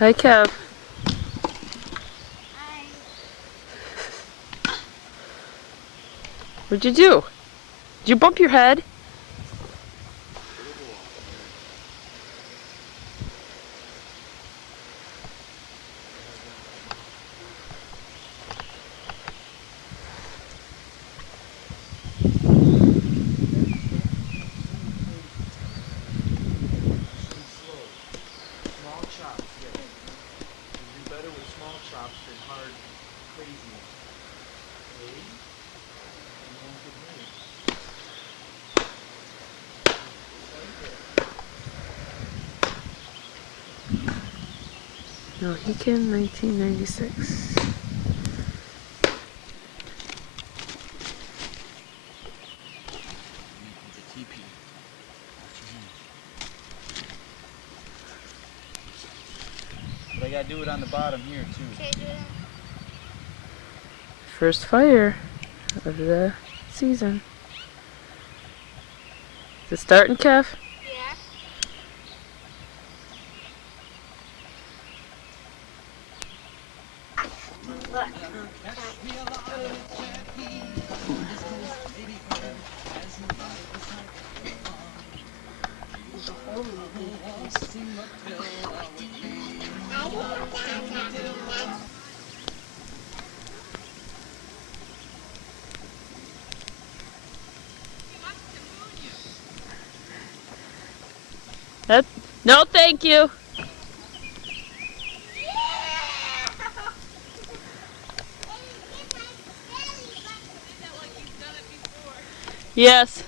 Hi, Kev. Hi. What'd you do? Did you bump your head? Small chops, yeah. You do better with small chops than hard craziness. Ready? You won't get me. Mohican, 1996. It's a teepee. But I gotta do it on the bottom here too. Okay, do it. First fire of the season. Is it starting, Kev? Yeah. No, thank you. Yes.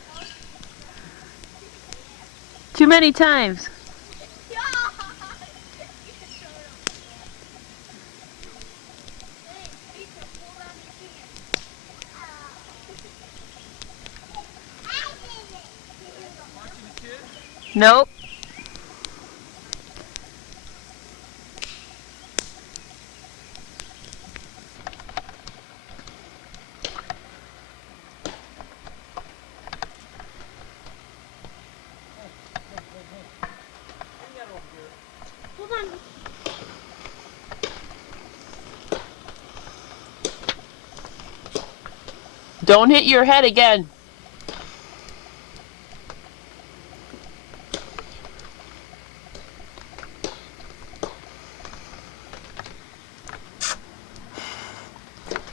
Too many times. Nope. Hold on. Don't hit your head again.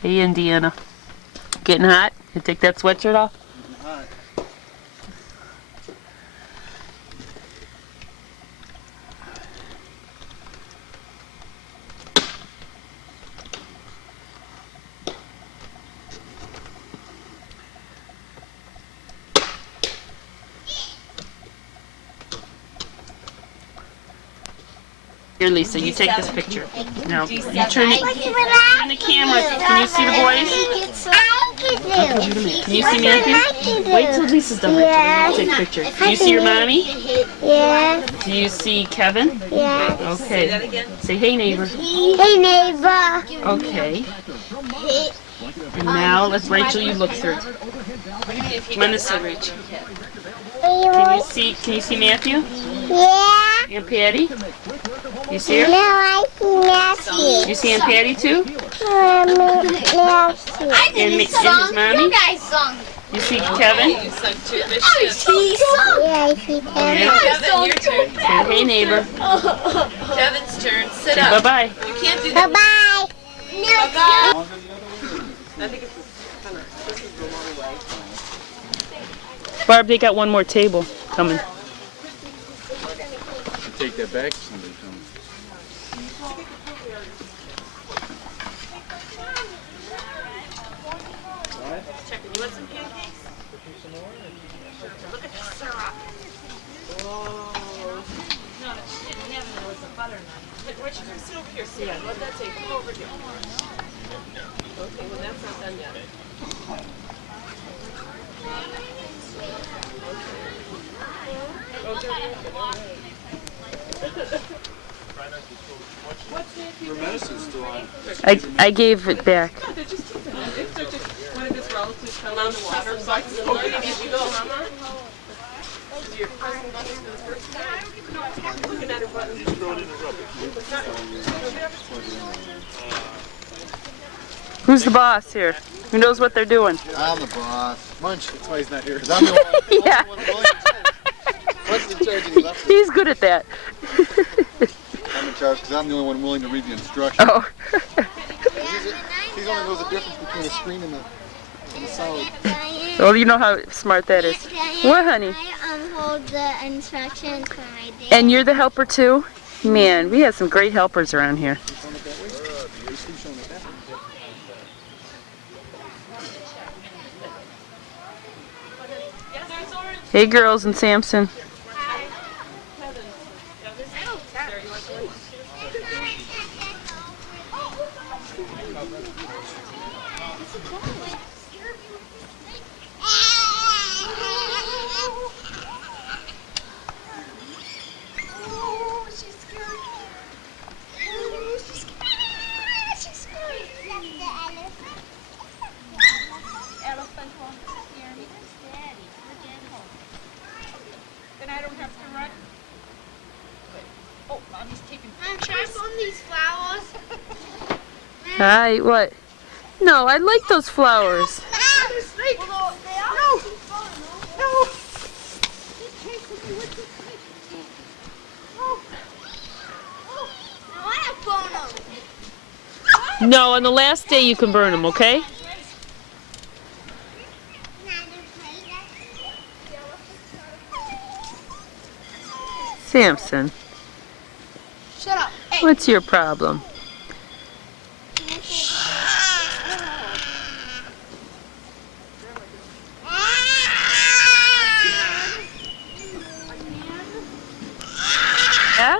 Hey, Indiana. Getting hot? You take that sweatshirt off? Hot. Here, Lisa, you take this picture. No, you turn the camera. Can you see the boys? Can you see Matthew? Wait till Lisa's done. Yeah. Take a picture. Do you see your mommy? Yeah. Do you see Kevin? Yeah. Okay. Say hey, neighbor. Hey, neighbor. Okay. And now let's Rachel. You look through. Come on this side, Rachel. Can you see Matthew? Yeah. Aunt Patty? You see her? No, I see Matthew. You see Aunt Patty too? Matthew. And his mommy? You guys sung. You see Kevin? Yeah, I see Kevin. Kevin, your turn. Say hey, neighbor. Kevin's turn. Sit Say up. bye-bye. You can't do that. Bye-bye. Bye-bye. I think it's kind of, this is the long way. Barb, they got one more table coming. Take that back, somebody comes. Checking. You want some pancakes? Look at the syrup. Oh. No, she didn't have it. There was a butter nut. Richard, come sit over here. Sit down. Let that take. Come over here. Okay, well, that's not done yet. Your medicine's still on. I gave it back. They're just if they're just one of his relatives fell in the water, so I can go. If you go, Mama. You're pressing buttons for the first time. Looking at her buttons. Who's the boss here? Who knows what they're doing? I'm the boss. Munch, that's why he's not here. 'Cause I'm the one Yeah. What's in charge and he left? He's good at that. I'm in charge because I'm the only one willing to read the instructions. Oh. He's the only knows the difference between the screen and the solid. Well, you know how smart that is. What, honey? I hold the instructions for my day. And you're the helper too? Man, we have some great helpers around here. Hey, girls and Samson. Then I don't have to run. Oh, Mommy's taking Check on these flowers. Hi, what? No, I like those flowers. No, on the last day you can burn them, okay? Samson. Shut up. Hey. What's your problem? Yeah?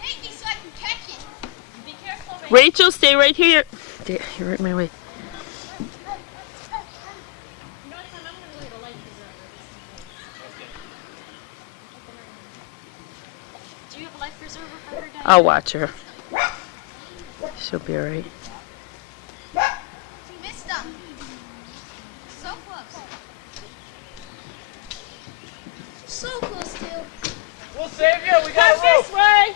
Take me so I can catch it. Be careful, Rachel. Rachel, stay right here. You're right in my way. Do you have a life preserver for her, Diane? I'll watch her. She'll be all right. Missed them. So close. So close, too. We'll save you. We got a rope. This way.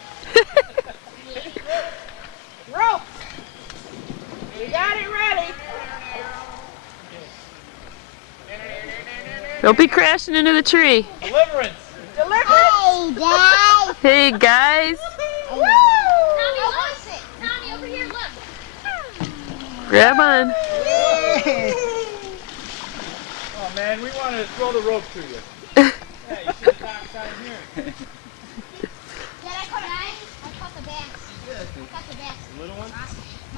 Rope. We got it ready. Don't be crashing into the tree. Deliverance. Hey, Dad. Hey, guys. Tommy, look. Tommy, over here, look. Grab on. Oh man, we wanted to throw the rope to you. Yeah, you should have knocked down here. Dad, I caught the bass. I caught the bass. The little one?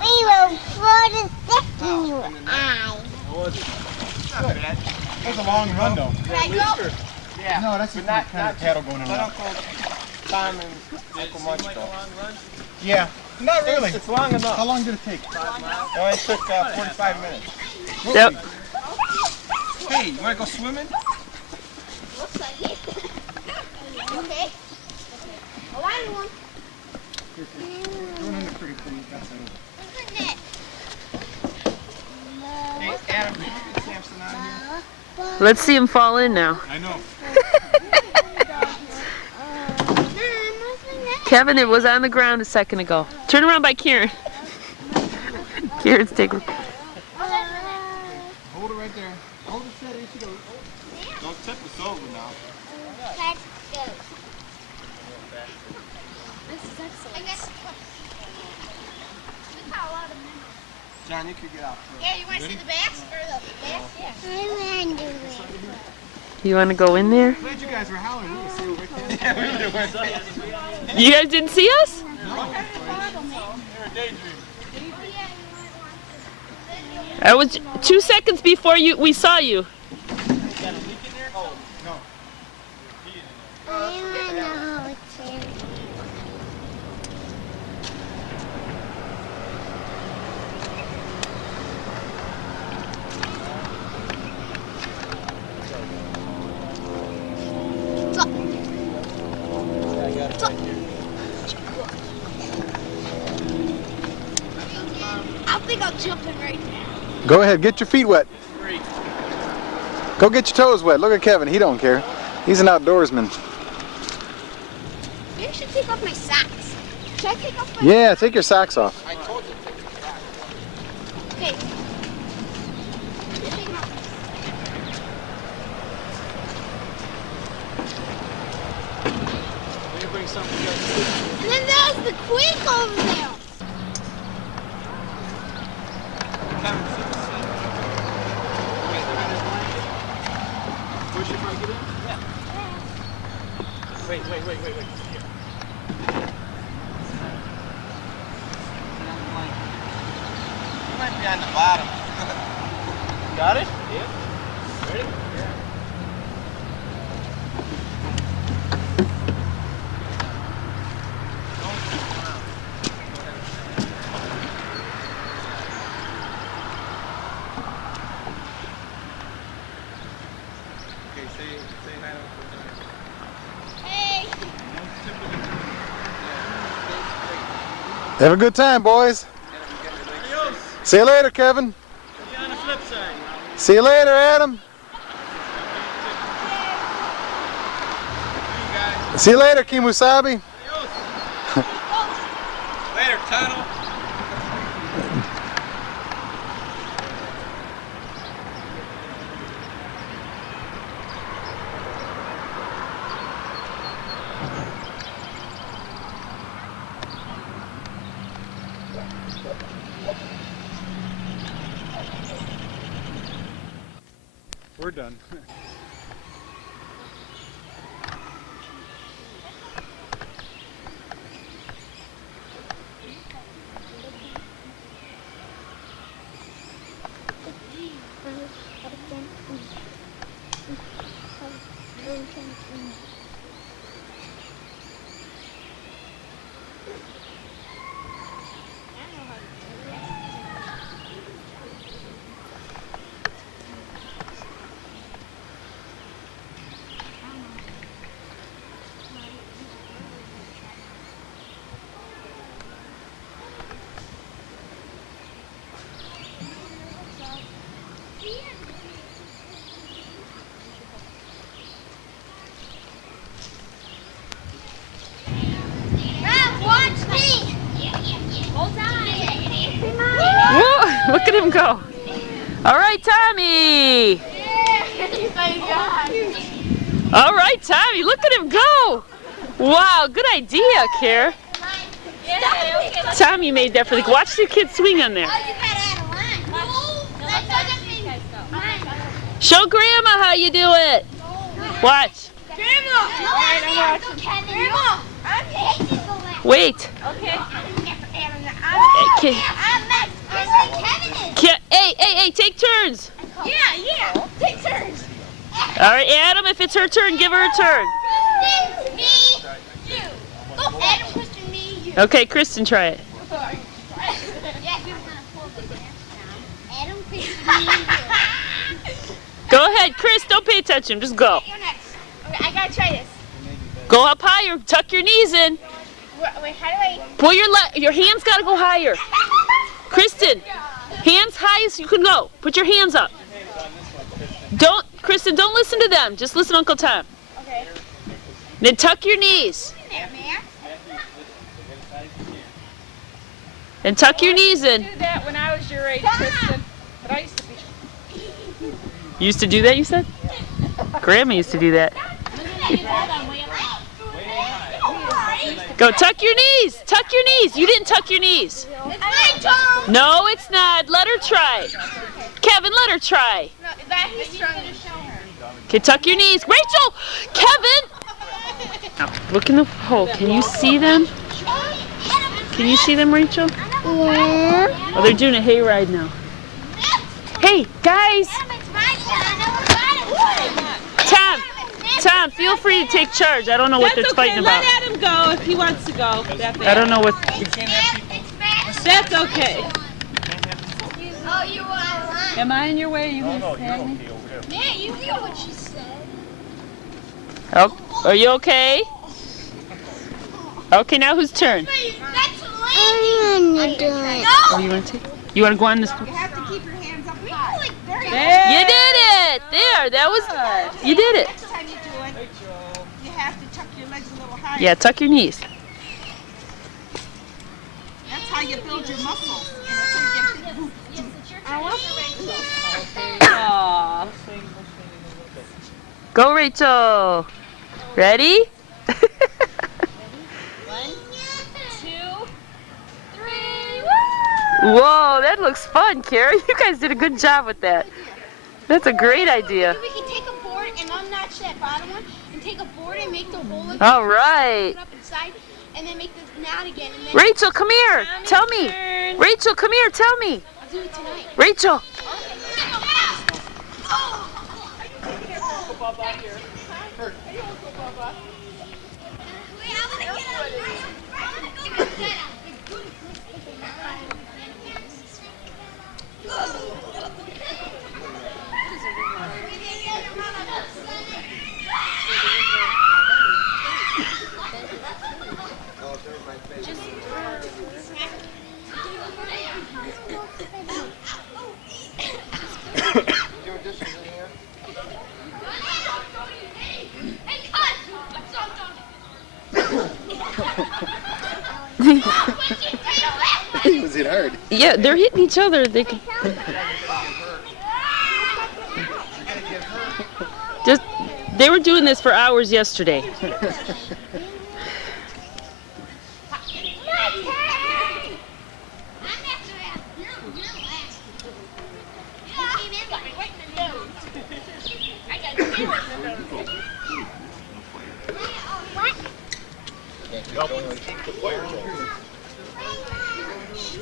We will throw the stick in your eye. How was it? Not bad. That was a long run though. Can I go? Yeah. No, that's just kind of cattle going in. Let Uncle Tom and Uncle Munch go. Yeah, not really. It's long enough. How long did it take? 5 miles. Oh, it took 45 minutes. Yep. Hey, you want to go swimming? Looks like it. Okay. Well, I want. Hey, Adam, can you get Samson on here? Let's see him fall in now. I know. Kevin, it was on the ground a second ago. Turn around by Kieran. Kieran's taking. Hold it right there. Hold it steady as you go. Don't tip us over now. Let's go. This is excellent. I guess. We caught a lot of them. John, you could get out. Yeah, you want to see the bass? Or the bass? Yeah. I want to do it. You want to go in there? Glad you guys were howling. We were saying right there. Yeah, we were doing. You guys didn't see us? I was 2 seconds before we saw you. I want to hold it. I think I'll jump in right now. Go ahead, get your feet wet. Go get your toes wet. Look at Kevin. He don't care. He's an outdoorsman. Maybe I should take off my socks. Should I take off my Yeah, take your socks off. Okay. And then there's the creek over there. Push it before I get in? Yeah. Wait. Here. You might be on the bottom. Got it? Yeah. Ready? Yeah. Okay, say hi to Hey. Have a good time, boys. See you later, Kevin. See you on the flip side. See you later, Adam. See you later, Kimusabi. Later, Tunnel. We're done. Mom, watch me. Hold on. Whoa, look at him go. All right, Tommy. All right, Tommy, look at him go. Wow, good idea, Care. Tommy made that for the, watch the kids swing on there. Show Grandma how you do it. Watch. Wait. Okay. Okay. Hey, take turns. Yeah. Take turns. All right, Adam, if it's her turn, give her a turn. Kristen, me, you. Go, Adam, Kristen, me, you. Okay, Kristen, try it. Yeah, you're gonna pull the dance down. Adam, Kristen, me, you. Go ahead, Chris, don't pay attention, just go. You're next. Okay, I gotta try this. Go up higher, tuck your knees in. Wait, how do I? Pull your hands gotta go higher. Kristen, hands high as you can go. Put your hands up. Kristen, don't listen to them. Just listen to Uncle Tom. Okay. Then tuck your knees. And tuck your knees in. I did that when I was your age, Kristen. But I used to be. You used to do that, you said? Grandma used to do that. Go tuck your knees. Tuck your knees. You didn't tuck your knees. It's my turn. No, it's not. Let her try. Kevin, let her try. No, that he's trying to show her. Okay, tuck your knees. Rachel! Kevin! Now, look in the hole. Can you see them? Can you see them, Rachel? Yeah. Oh, they're doing a hayride now. Hey, guys! It's my turn. I never got it. Tom, feel free to take charge. I don't know what they're fighting Let about. Adam go if he wants to go. I don't know what. That's okay. Oh, you are lying. Am I in your way? You No, gonna you're stand me? okay over there. Yeah, you hear what she said. Oh, are you okay? Okay, now whose turn? That's I'm gonna do it. Oh, you want to take? You want to go on this? You have to keep your hands up high. There. You did it! There, are. That was, you did it. Next time you do it, you have to tuck your legs a little higher. Yeah, tuck your knees. That's how you build your muscles. And that's how you get big boots. Aww. Go, Rachel. Ready? 1, 2, 3. Woo! Whoa, that looks fun, Carrie. You guys did a good job with that. That's a great idea. We can take a board and unnotch that bottom one, and take a board and make the hole again. All right. Put it up inside, and then make the knot again. And then Rachel, come here. Tell me. Rachel, come here. Tell me. I'll do it tonight. Rachel. Was it hard? Yeah, they're hitting each other. They can... Just, they were doing this for hours yesterday.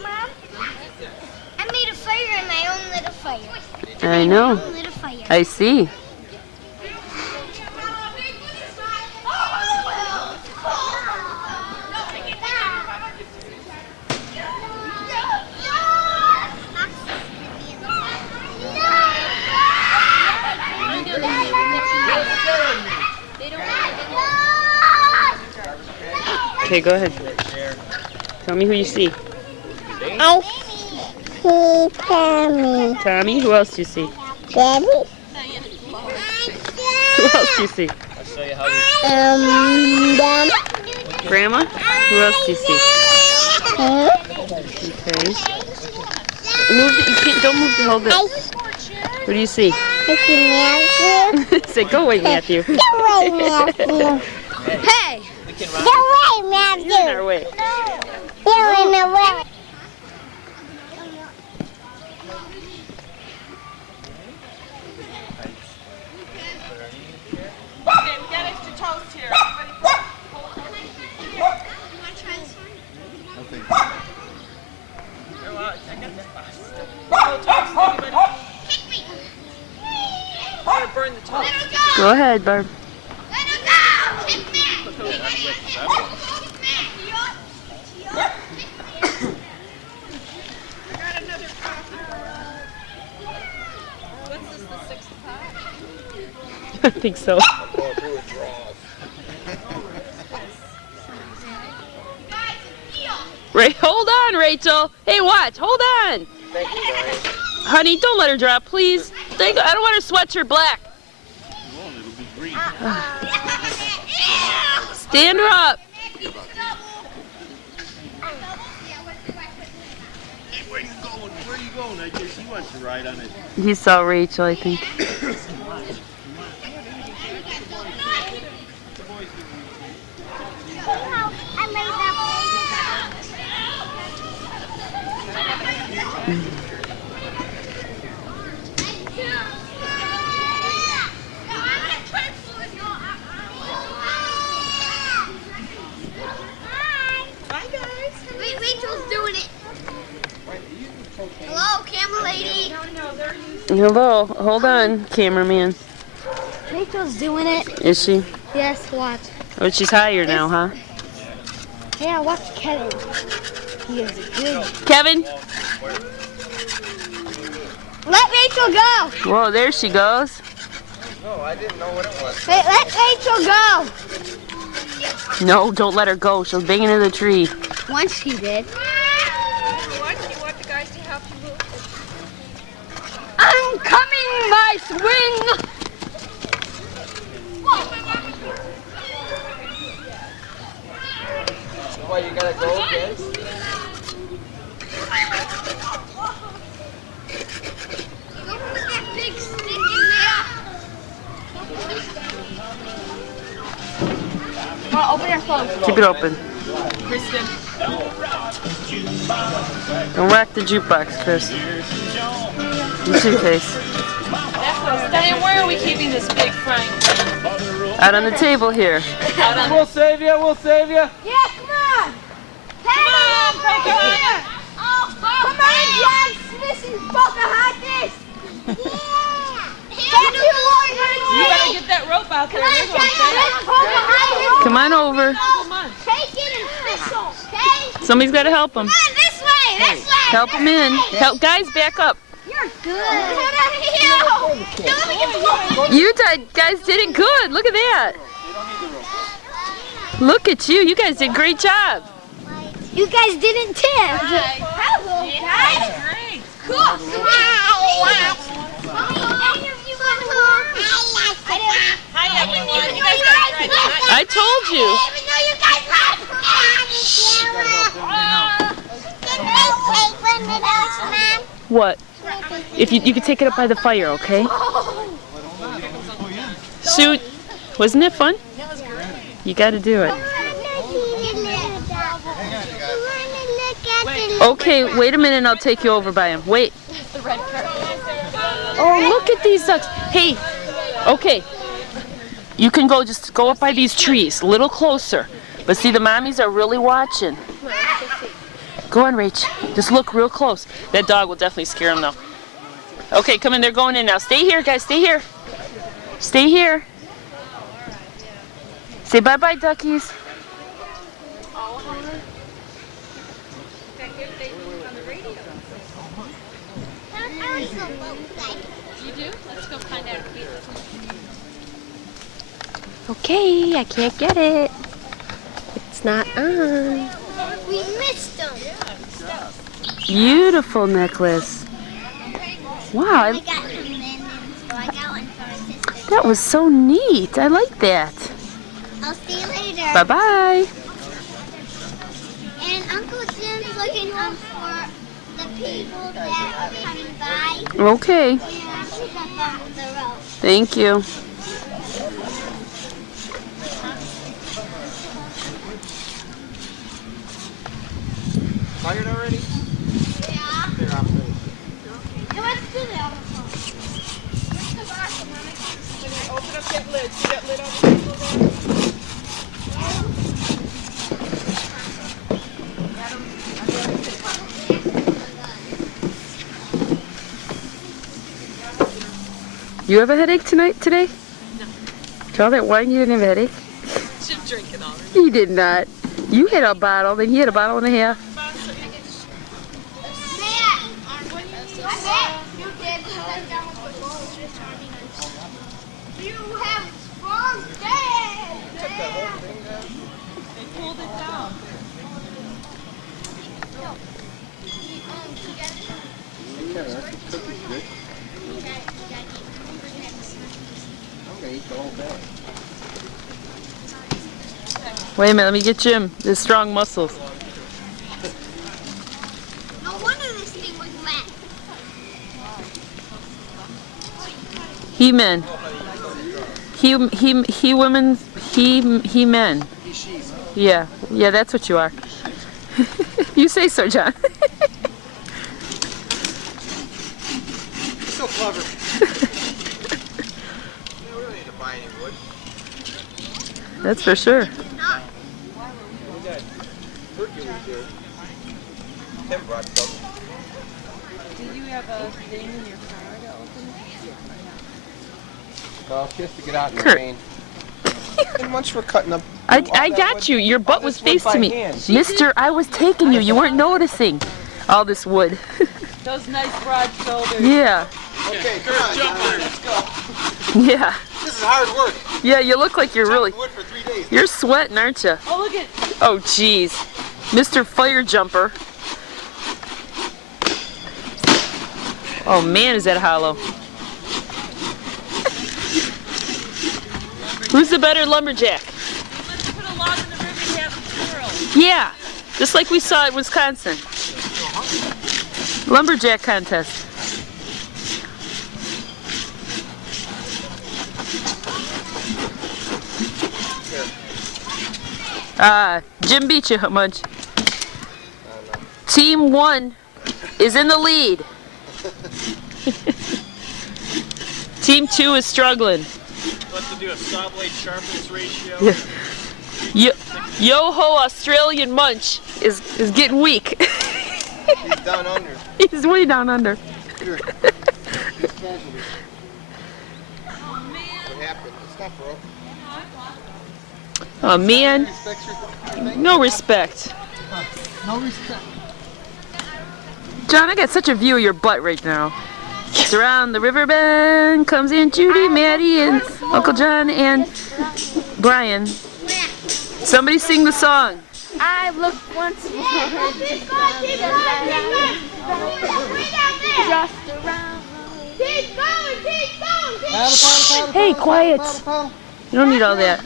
Mom, I made a fire in my own little fire. I know. My own little fire. I see. Okay, go ahead. Tell me who you see. I see Tommy. Tommy, who else do you see? Daddy. Who else do you see? Mom. Grandma? Who else do you see? Okay. Move it, you can't, don't move the whole bit. Who do you see? I see Matthew. Say, go away, Matthew. Go away, Matthew. Hey! Go away, Matthew. You're in our way. You're in the way. Okay, we got extra toast here. You want to try this one? Burn the toast. Go ahead, Barb. What's this, the sixth time? I think so. Right, hold on, Rachel. Hey, watch. Hold on. Honey, don't let her drop, please. I don't want her sweatshirt black. Stand her up. Where you going? Where you going? I guess he wants to ride on it. He saw Rachel, I think. I made Bye, guys. Wait, Rachel's doing it. Hello, camera lady. Hello. Hold on, cameraman. Rachel's doing it. Is she? Yes, watch. Oh, she's higher now, huh? Yeah, watch Kevin. He is good. Kevin? Let Rachel go. Whoa, there she goes. No, I didn't know what it was. Wait, let Rachel go. No, don't let her go. She'll bang into the tree. Once she did. What? Do you want the guys to help you move? I'm coming, my swing. why you gotta go again? Open your phone. Keep it open. Kristen. Don't rock the jukebox, Chris. Your suitcase. Diane, where are we keeping this big frying pan? Out on the table here. We'll save you, we'll save you. Yeah, come on. Come on, oh, come on, John Smith and Pocahontas. Yeah. You better get that rope out there. They're going fast. Come on over. Come on. Take it and whistle, okay? Somebody's got to help him. Come on, this way, this way. Help him in. Help, guys, back up. You're good. You guys did it good. Look at that. Look at you. You guys did a great job. You guys didn't tip. Hello, guys. Great. Cool. Hi, everyone. You guys got it right. I told you. What? If you could take it up by the fire, okay? Shoot. Wasn't it fun? That was great. You got to do it. Okay, wait a minute and I'll take you over by him. Wait. The red carpet. Oh, look at these ducks. Hey, okay. You can just go up by these trees, a little closer. But see, the mommies are really watching. Go on, Rach. Just look real close. That dog will definitely scare him, though. Okay, come in. They're going in now. Stay here, guys. Stay here. Stay here. Say bye-bye, duckies. You do? Let's go find out. Okay, I can't get it. It's not on. We missed them. Beautiful necklace. Wow, I got from Lyndon, so I got one for my sister. that was so neat. I like that. I'll see you later. Bye-bye. And Uncle Jim's looking for the people that are coming by. Okay. Yeah, she's up on the road. Thank you. Tired already? Yeah. Here, I'm ready. And let's do the other phone. Open up that lid. See that lid on the table there? You have a headache today? No. Tell that wine you didn't have a headache? Should drink it already. He did not. You had a bottle, then he had a bottle and a half. You have strong dad. They pulled it down. Wait a minute, let me get Jim. His strong muscles. No wonder this thing was wet. He-men. He women, he men. Yeah, that's what you are. You say so, John. So clever. We don't really need to buy any wood. That's for sure. Turkey was here. Tim brought some. Do you have a thing in your car to open? Oh, just to get out in the Kurt. rain. And once we're cutting up. I got you. Your butt was faced to me. Mister, I was taking you. You weren't noticing all this wood. Those nice broad shoulders. Yeah. Okay, come on, John, let's go. Yeah. This is hard work. Yeah, you look like you're really... Wood for 3 days. You're sweating, aren't you? Oh, look at... Oh, jeez. Mr. Fire Jumper. Oh, man, is that hollow. Who's the better lumberjack? Let's put a log in the river and have them twirl. Yeah. Just like we saw at Wisconsin. Lumberjack contest. Jim beat you, Munch. Team 1 is in the lead. Team 2 is struggling. Let's do a saw blade sharpness ratio. Yo-ho Australian Munch is getting weak. He's down under. He's way down under. Here. What happened? It's not broke. Oh man, Respects your no respect. No respect. John, I got such a view of your butt right now. It's around the river bend, comes Aunt Judy, Maddie, and Uncle John, and Brian. Somebody sing the song. I looked once more. Just around. Keep going, keep going. Hey, quiet. You don't need all that.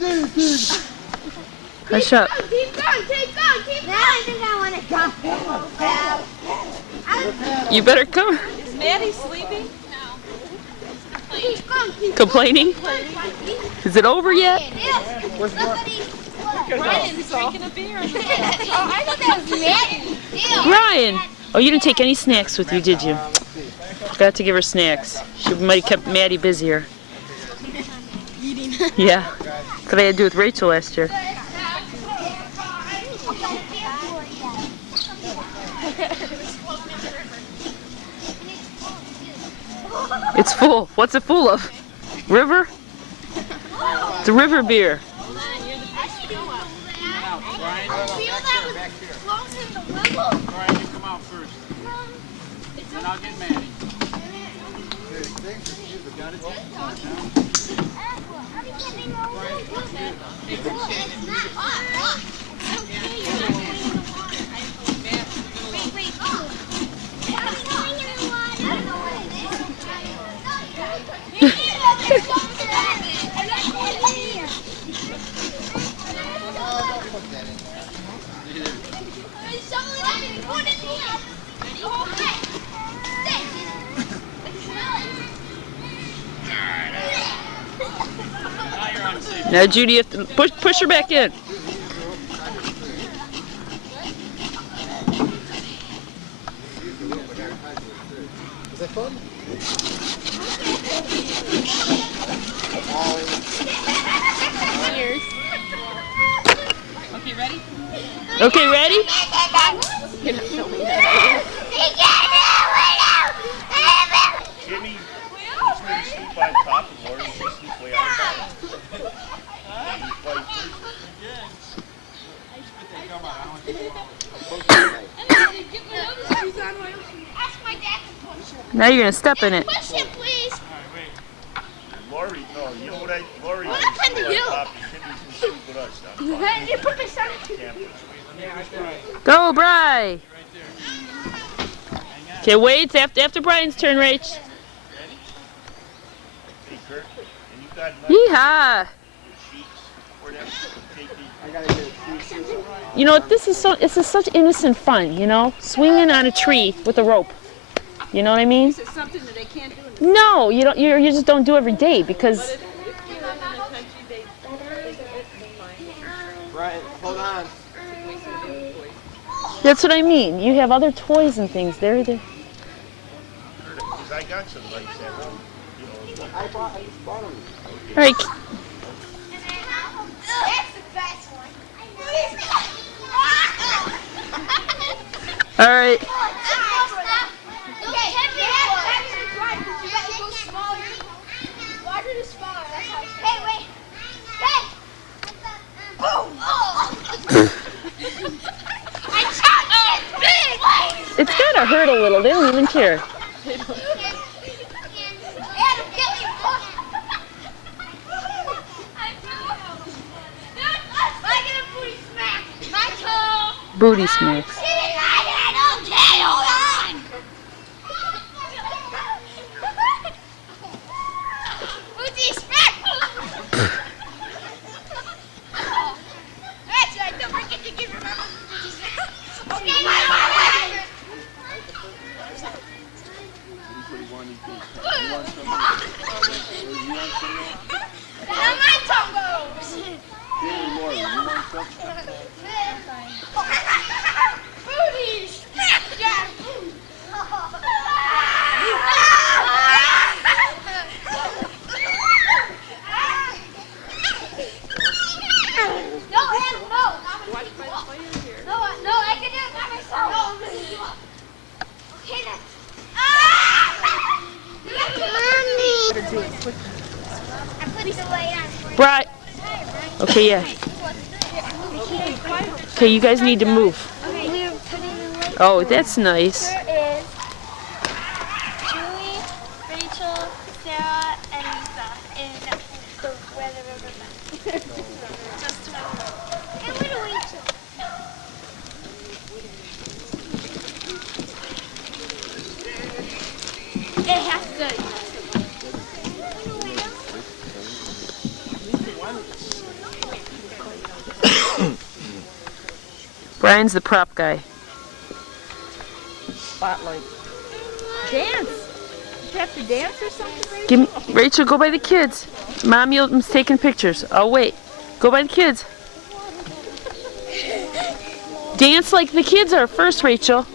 Hush up. Keep going, keep going, keep going. I think I want to come. You better come. Is Maddie sleeping? Keep going, keep Complaining? Is it over yet? Brian's drinking a beer. Oh, I thought that was Maddie. Ryan! Oh, you didn't take any snacks with you, did you? Forgot to give her snacks. She might have kept Maddie busier. Eating. Yeah. That's what I had to do with Rachel last year. It's full. What's it full of? River? It's a river beer. Brian, you come out first. Then I'll get Maddie. Now, Judy, you have to push her back in. Is that fun? Okay, ready? Okay, ready? Jimmy, he's going to sleep on top and Lori's going to sleep way on bottom. Now you're going to step in it. Push him, please. Lori, no, you know what Lori What is happened to on you? top and Jimmy's going to sleep with us down bottom. You put this on. Go, Bri! Okay, wait. It's after Brian's turn, Rach. Hey, Kurt, and you got Yeehaw! sheets for them. Take these. I gotta get it. You know, this is such innocent fun, you know? Swinging on a tree with a rope. You know what I mean? Is it something that they can't do in the No, you don't. You just don't do every day because If you live in a country, they Brian, hold on. that's what I mean. You have other toys and things. They're there. Because I got some lights at home. You know, I just bought them. All right. That's the best one. All right. It's gotta hurt a little. They don't even care. Booty smacks. Now my tongue goes. Booties. Yeah. No, no, I can do it by myself. Okay, then. Mommy. I put the light on for you. Right. Okay, yeah. Okay, you guys need to move. We're putting the light. Oh, that's nice. There is Julie, Rachel, Sarah, and Lisa in the weather river bed. And little Rachel. It has to. Brian's the prop guy. Spotlight. Dance. You have to dance or something, Give me, Rachel, go by the kids. Mommy's taking pictures. I'll wait. Go by the kids. Dance like the kids are first, Rachel.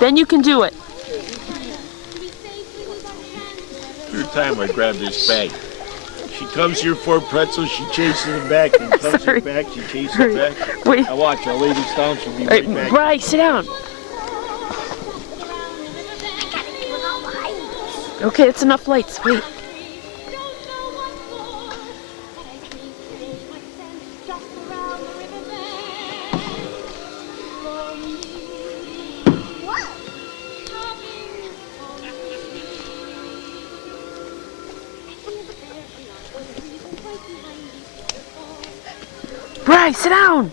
Then you can do it. Third time I grabbed this bag. She comes here for pretzels, she chases him back. And comes Sorry. here back, she chases him back. Wait. I watch, I'll lay this down, she'll be All right right, back. Bri, sit down. Okay, it's enough lights. Wait. Bri, sit down.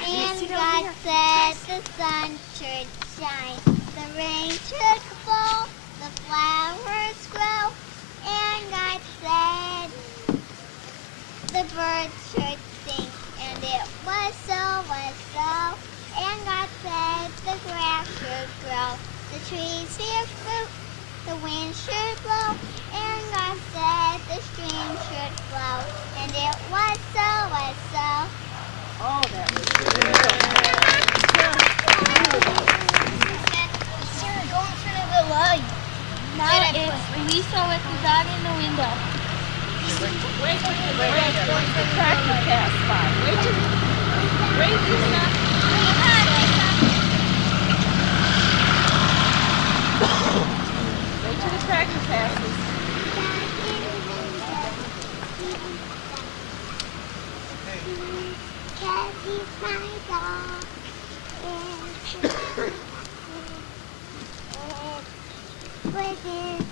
And God said the sun should shine, the rain should fall, the flowers grow. And God said the birds should sing, and it was so, was so. And God said the grass should grow, the trees bear fruit, the wind should blow. And God said the stream should flow, and it was so, was so. Oh, that was Sarah, go in front of the light. Now it's Lisa with the dog in the window. Wait till the tractor pass by. Wait, Lisa. Wait till the tractor passes. Cassie's my dog. With his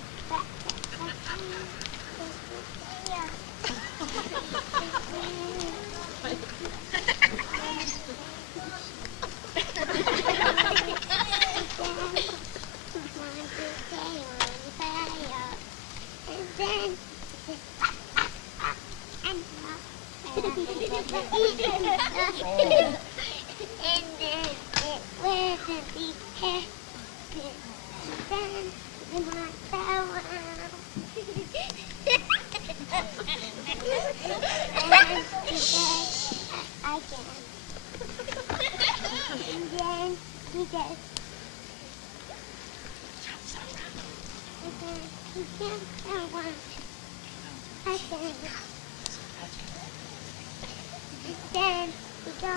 Then we go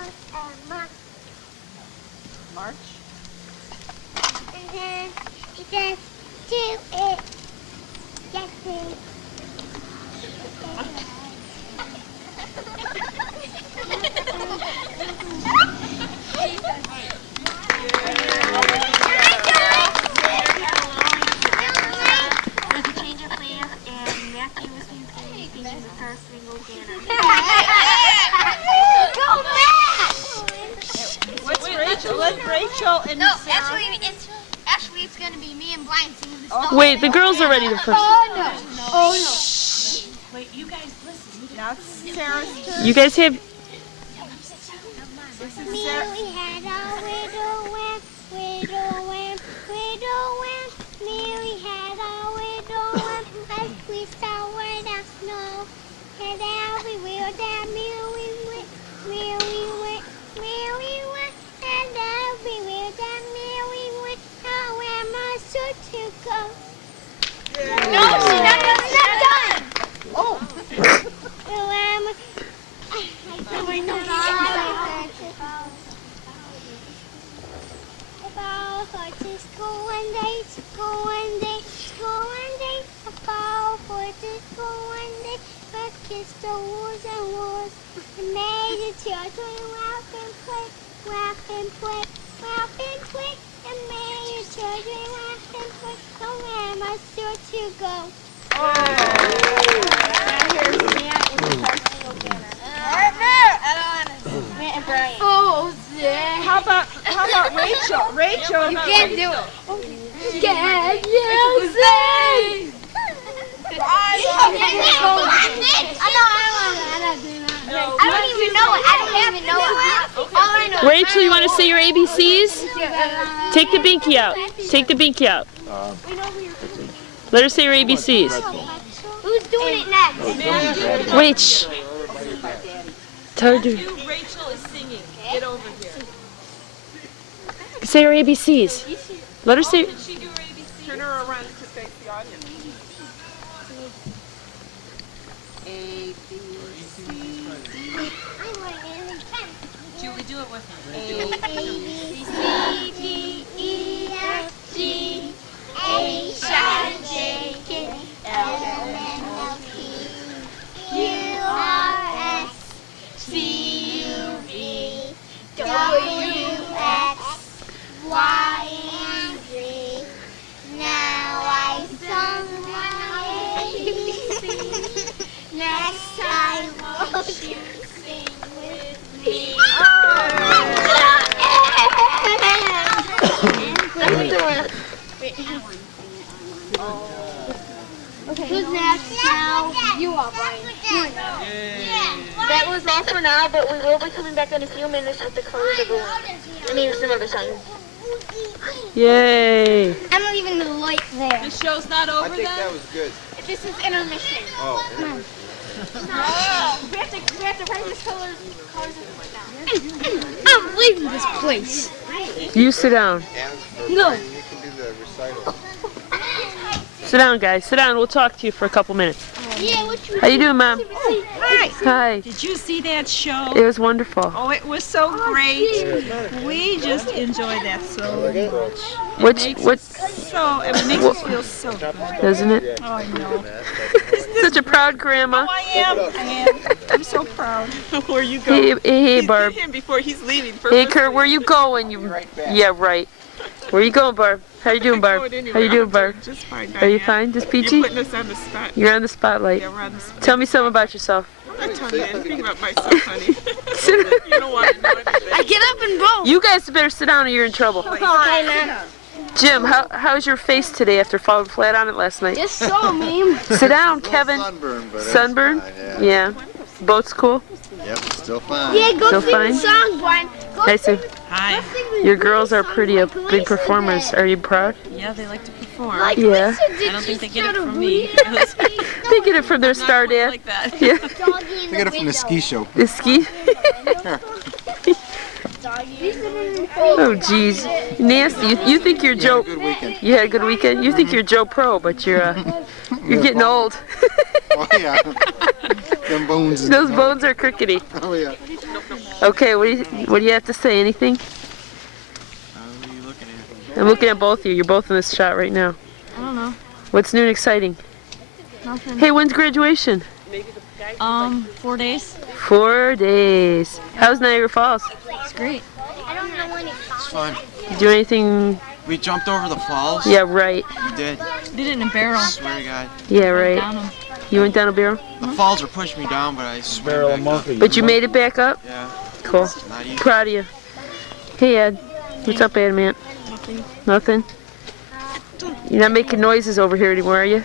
march. And then he says, do it. Yes, please. There's a change of plans, and Matthew was singing the first single Diane. Go back! What's Rachel? Let Rachel and Sarah. Actually, it's going to be me and Brian singing the song. Wait, the girls are ready to first. Oh, no. Wait, you guys listen. Now it's Sarah's turn. You guys have. This is We Sarah. had a widow lamb, widow lamb, widow lamb. Mary had a widow lamb, as we showered our snow. And everywhere that Mary went, Mary went, Mary went. And everywhere that Mary went, how am I sure to go? No, she's not done. Oh. About horses go one day, go one day, go one day. About horses go one day, but kissed the wars and wars. And made the children laugh and play, laugh and play, laugh and play. And made the children laugh and play. So am I sure to go? And here's Matt with the first single Diane. Matt and Brian. Oh, How about Rachel? Rachel. you can't do it. Can you sing? I don't even know it. I don't even know it. All I know. Rachel, you want to say your ABCs? Take the binky out. Take the binky out. Let her say her ABCs. Who's doing it next? Wait, shh. Tell her to Rachel is singing. Get over here. say her ABCs. Let her say. Did she do her ABC? Turn her around to face the audience. A, B, C, D. Julie, do it with me. A, B, C, D, E, F, G, H, I, J, K, L, M, N, O, P, Q, R, S, T, U, V, W, X, Y, and Z. Now I sung my ABC. Next time, won't you sing with me? Who's next now? You are, Brian. That was all for now, but we will be coming back in a few minutes with the colors of the wind. I mean, some other songs. Yay. I'm leaving the light there. The show's not I over think then? that was good. This is intermission. Oh. We have to write this colors of the wind down. I'm leaving this place. You sit down. And No. you can do the recital. Sit down, guys. Sit down. We'll talk to you for a couple minutes. Yeah, what you How you doing, Mom? Hi. Hi. Did you see that show? It was wonderful. Oh, it was so great. We just enjoyed that so much. What? So, it makes us feel so good. Doesn't it? Oh, I know. Such a proud grandma. I am. I'm so proud. Where you going? Hey, Barb. Him before he's leaving. Hey, Kurt, where you going? You? Yeah, right. Where you going, Barb? How you doing, Barb? How you doing, Barb? Just fine, Are you Diane. fine? Just You're peachy? putting us on the spot. You're on the spotlight. Yeah, we're on the spot. Tell me something about yourself. I'm not telling you anything about myself, honey. You don't want to know anything. I get up and go. You guys better sit down or you're in trouble. Okay, man. Jim, how's your face today after falling flat on it last night? Just so mean. Sit down, Kevin. Sunburn, but it's Sunburn? fine, Yeah. Boat's cool? Yep, still fine. Yeah, go Still sing fine? the song, Brian. Go Nice to. Hi. Your girls are pretty big performers. Are you proud? Yeah, they like to perform. Like Yeah. Lisa did I don't think they just get it try to from me. They get it from their star dad. Like that. Yeah. Doggy in They got it from the ski show. The ski. Oh, jeez. Nasty. You think you're Joe. Good weekend. You had a good weekend? You think you're Joe Pro, but you're getting old. Oh yeah. Them bones. Those bones are crookedy. Oh yeah. Okay, what do you have to say? Anything? What are you looking at? I'm looking at both of you. You're both in this shot right now. I don't know. What's new and exciting? Nothing. Hey, when's graduation? 4 days. 4 days. How's Niagara Falls? It's great. I don't know when it's It's fun. You do anything? We jumped over the falls. Yeah, right. We did. Did it in a barrel. Swear to God. Yeah, right. Down 'em. You went down a barrel? The falls are pushing me down, but I swear Barrel back of up. monkey. But you made it back up? Yeah. Cool. Not easy. Proud of you. Hey, Ed. What's up, Ed, man? Nothing. Nothing? You're not making noises over here anymore, are you?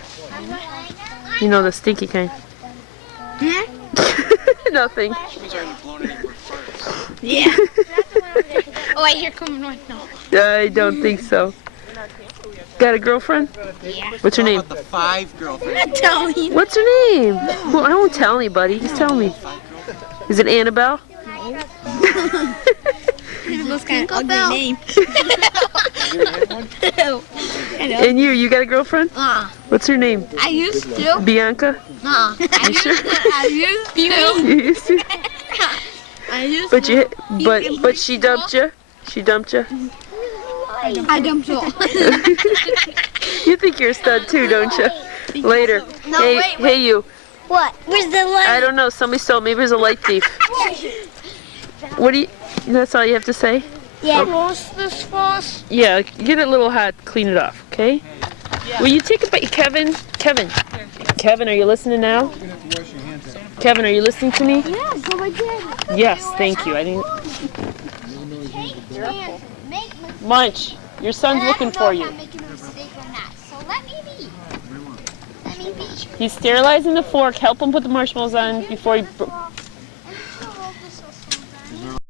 You know the stinky kind. Nothing. Who's already blown any more farts? Yeah. Oh, I hear coming right now. I don't think so. Got a girlfriend? Yeah. What's her How name? about the 5 girlfriends? Tell me. What's her name? Well, I won't tell anybody. Just tell me. 5 girlfriends? Is it Annabelle? Those kind of ugly name. And you got a girlfriend? What's her name? I used to. Bianca? You sure? I used to. You used to? I used But to. but she dumped you? She dumped you? I dumped you. You think you're a stud too, don't you? Later. No, hey, wait. hey you. What? Where's the light? I don't know. Somebody stole. Maybe there's a light thief. What do you? That's all you have to say? Yeah. Roast this first. Yeah. Get it a little hot. Clean it off. Okay. Will you take a bite, Kevin? Kevin, are you listening now? Kevin, are you listening to me? Yeah, so I did. Yes. Thank you. I didn't. Munch. Your son's looking for you. I'm making a mistake or not. So let me be. Let me be. He's sterilizing the fork. Help him put the marshmallows on before he